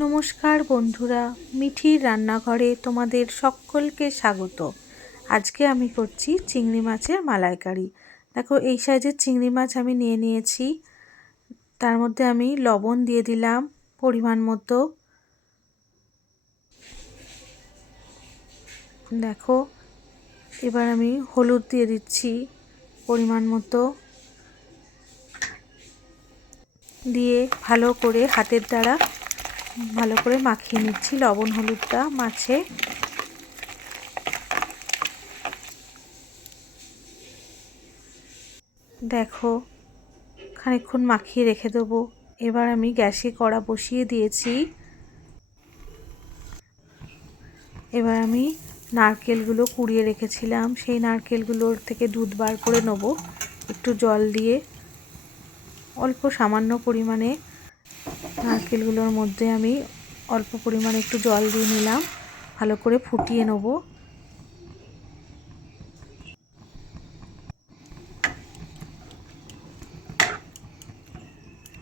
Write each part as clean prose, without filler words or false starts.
নমস্কার বন্ধুরা, মিঠির রান্নাঘরে তোমাদের সকলকে স্বাগত। আজকে আমি করছি চিংড়ি মাছের মালাইকারি। দেখো, এই সাইজের চিংড়ি মাছ আমি নিয়ে নিয়েছি। তার মধ্যে আমি লবণ দিয়ে দিলাম পরিমাণ মতো। দেখো, এবার আমি হলুদ দিয়ে দিচ্ছি পরিমাণ মতো, দিয়ে ভালো করে হাতের দ্বারা ভালো করে মাখিয়ে নিচ্ছি লবণ হলুদটা মাছে। দেখো, খানিকক্ষণ মাখিয়ে রেখে দেবো। এবার আমি গ্যাসে কড়া বসিয়ে দিয়েছি। এবার আমি নারকেলগুলো কুড়িয়ে রেখেছিলাম, সেই নারকেলগুলোর থেকে দুধ বার করে নেব একটু জল দিয়ে। অল্প সামান্য পরিমাণে নারকেলগুলোর মধ্যে আমি অল্প পরিমাণে একটু জল দিয়ে নিলাম, ভালো করে ফুটিয়ে নেব।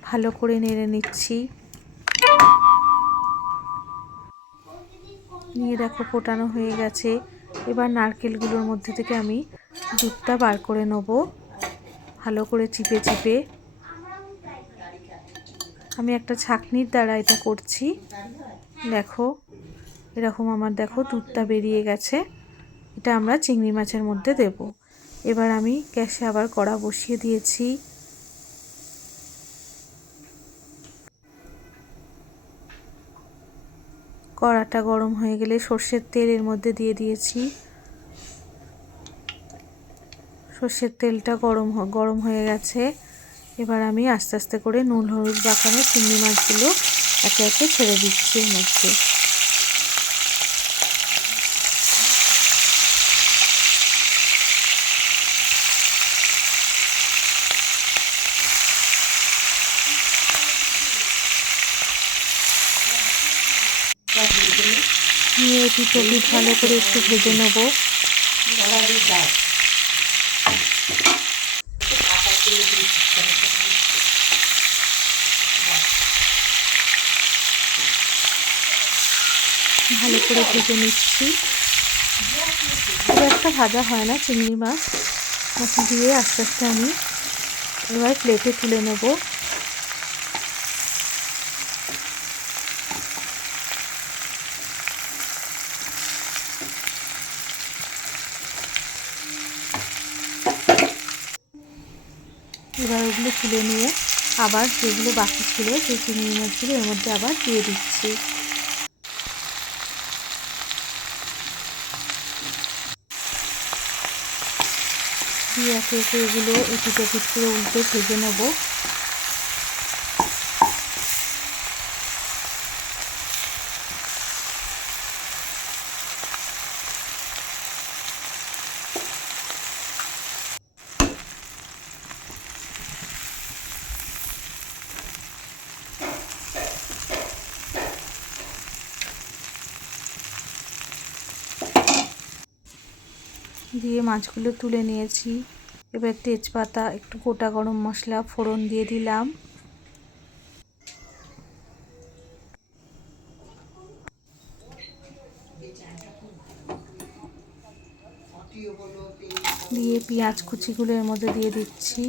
ভালো করে নেড়ে নিচ্ছি। নিয়ে দেখো, ফোটানো হয়ে গেছে। এবার নারকেলগুলোর মধ্যে থেকে আমি দুধটা বার করে নেব, ভালো করে চিপে চিপে। আমি একটা ছাঁকনির দ্বারা এটা করছি। দেখো, এরকম আমার দুধটা বেরিয়ে গেছে। এটা আমরা চিংড়ি মাছের মধ্যে দেব। এবার আমি গ্যাসে আবার কড়া বসিয়ে দিয়েছি। কড়াটা গরম হয়ে গেলে সর্ষের তেল এর মধ্যে দিয়ে দিয়েছি। সর্ষের তেলটা গরম হয়ে গেছে। এবার আমি আস্তে আস্তে করে নুন হলুদ মাখানো চিংড়ি মাছগুলো একে একে ছেড়ে দিচ্ছি এর মধ্যে। নিয়ে এটি ভালো করে একটু ভেজে নেব। ভালো করে ভেজে নিচ্ছি। খুব একটা ভাজা হয় না চিংড়ি মাছ দিয়ে। আস্তে আস্তে আমি এবার প্লেটে তুলে নেব। এবার ওগুলো তুলে নিয়ে আবার যেগুলো বাকি ছিল সেই চিংড়ি মাছগুলো এর মধ্যে আবার দিয়ে দিচ্ছি। দিয়ে একে একে এগুলো এপিট ওপিট করে উল্টে ভেজে নেব। দিয়ে মাছগুলো তুলে নিয়েছি। এবার তেজপাতা, একটু গোটা গরম মশলা ফোড়ন দিয়ে দিলাম। দিয়ে পেঁয়াজ কুচিগুলো এর মধ্যে দিয়ে দিচ্ছি।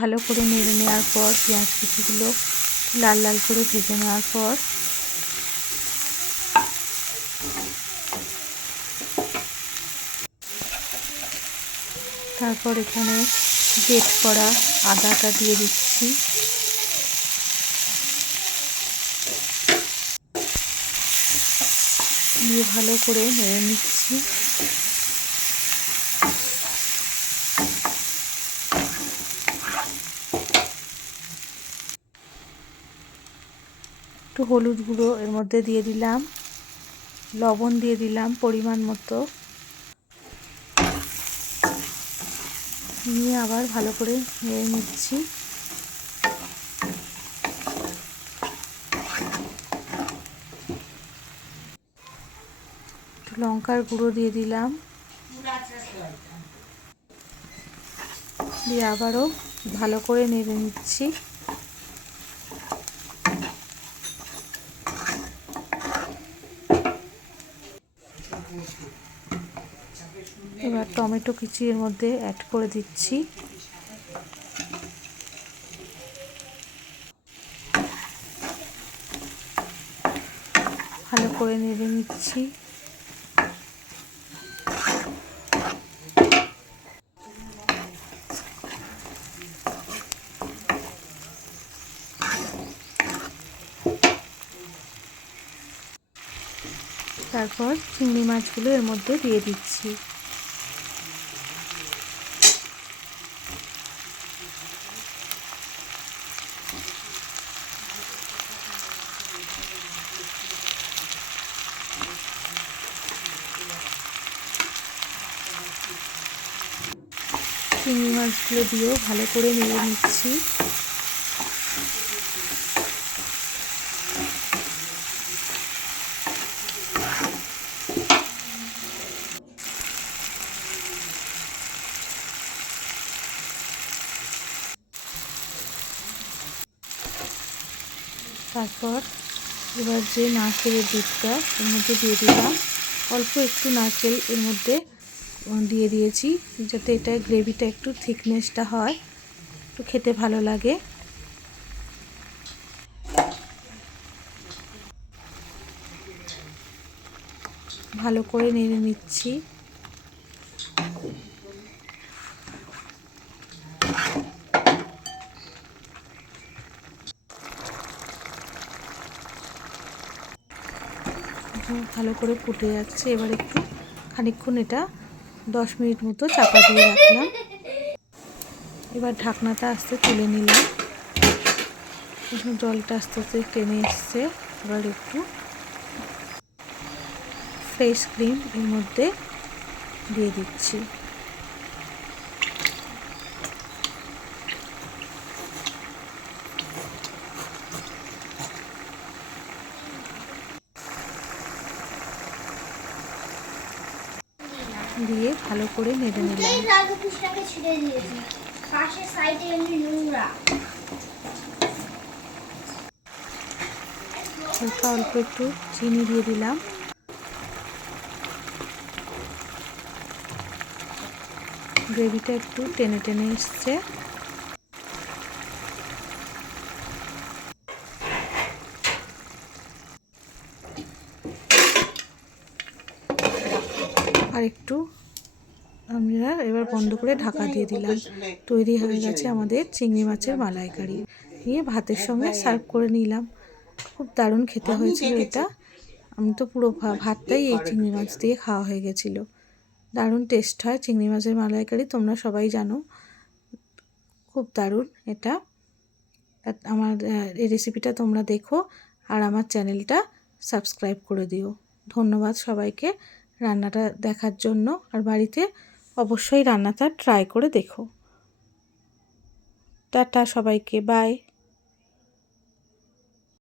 ভালো করে নেড়ে নেওয়ার পর পেঁয়াজ কুচিগুলো লাল লাল করে ভেজে নেওয়ার পর তারপর এখানে গ্রেট করা আদাটা দিয়ে দিচ্ছি। দিয়ে ভালো করে নেড়ে নিচ্ছি। একটু হলুদ গুঁড়ো এর মধ্যে দিয়ে দিলাম, লবণ দিয়ে দিলাম পরিমাণ মতো। নিয়ে আবার ভালো করে নেড়ে নিচ্ছি। লঙ্কার গুঁড়ো দিয়ে দিলাম, দিয়ে আবারও ভালো করে নেড়ে নিচ্ছি। এবার টমেটো কুচি এর মধ্যে অ্যাড করে দিচ্ছি। ভালো করে নেড়ে নিচ্ছি। তারপর চিংড়ি মাছগুলো এর মধ্যে দিয়ে দিচ্ছি। চিংড়ি মাছগুলো দিয়েও ভালো করে নেড়ে নিচ্ছি। তারপর এবার যে নারকেলের দুধটা এর মধ্যে দিয়ে দিলাম। অল্প একটু নারকেল এর মধ্যে দিয়ে দিয়েছি, যাতে এটা গ্রেভিটা একটু থিকনেসটা হয়, একটু খেতে ভালো লাগে। ভালো করে নেড়ে নিচ্ছি। ভালো করে ফুটে যাচ্ছে। এবার একটু খানিকক্ষণ এটা 10 মিনিট মতো চাপা দিয়ে রাখলাম। এবার ঢাকনাটা আস্তে তুলে নিলাম। এখন জলটা আস্তে আস্তে টেনে এসছে। এবার একটু ফ্রেশ ক্রিম এর মধ্যে দিয়ে দিচ্ছি। দিয়ে ভালো করে নেড়ে নিলাম। হালকা অল্প একটু চিনি দিয়ে দিলাম। গ্রেভিটা একটু টেনে টেনে এসছে। আর একটু আমরা এবার বন্ধ করে ঢাকা দিয়ে দিলাম। তৈরি হয়ে গেছে আমাদের চিংড়ি মাছের মালাইকারি। নিয়ে ভাতের সঙ্গে সার্ভ করে নিলাম। খুব দারুণ খেতে হয়েছিল এটা। আমি তো পুরো ভাতটাই এই চিংড়ি মাছ দিয়ে খাওয়া হয়ে গেছিলো। দারুণ টেস্ট হয় চিংড়ি মাছের মালাইকারি, তোমরা সবাই জানো। খুব দারুণ এটা। আমার এই রেসিপিটা তোমরা দেখো আর আমার চ্যানেলটা সাবস্ক্রাইব করে দিও। ধন্যবাদ সবাইকে রান্নাটা দেখার জন্য। আর বাড়িতে অবশ্যই রান্নাটা ট্রাই করে দেখো। টাটা সবাইকে, বাই।